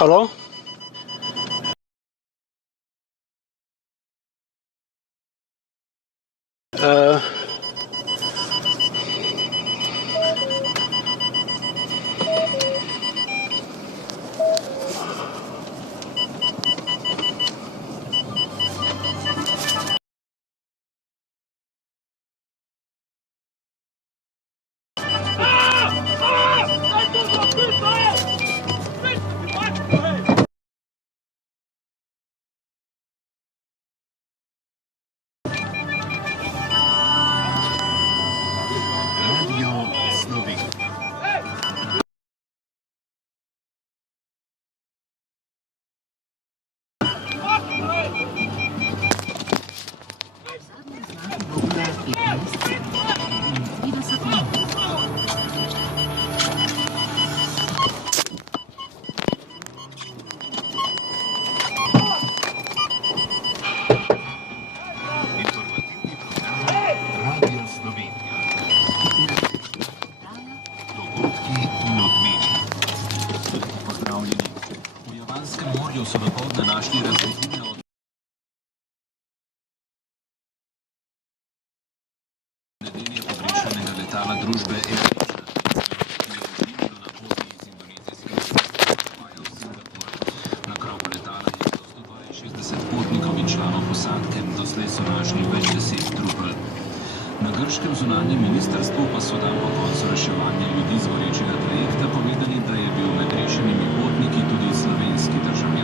Hello? So dopoldne našli razbitine od nedelje pogrešanega letala družbe Air Asia, ki je odživilo na poti iz indonezijskega Singapurja v Singapur. Na krovu letala je 162 potnikov in članov posadke, doslej so našli več 10 trupel. Na grškem zunanjem ministrstvu pa so dan po koncu reševanja ljudi z gorečega trajekta povedali, da je bil med rešenimi potniki tudi slovenski državljan.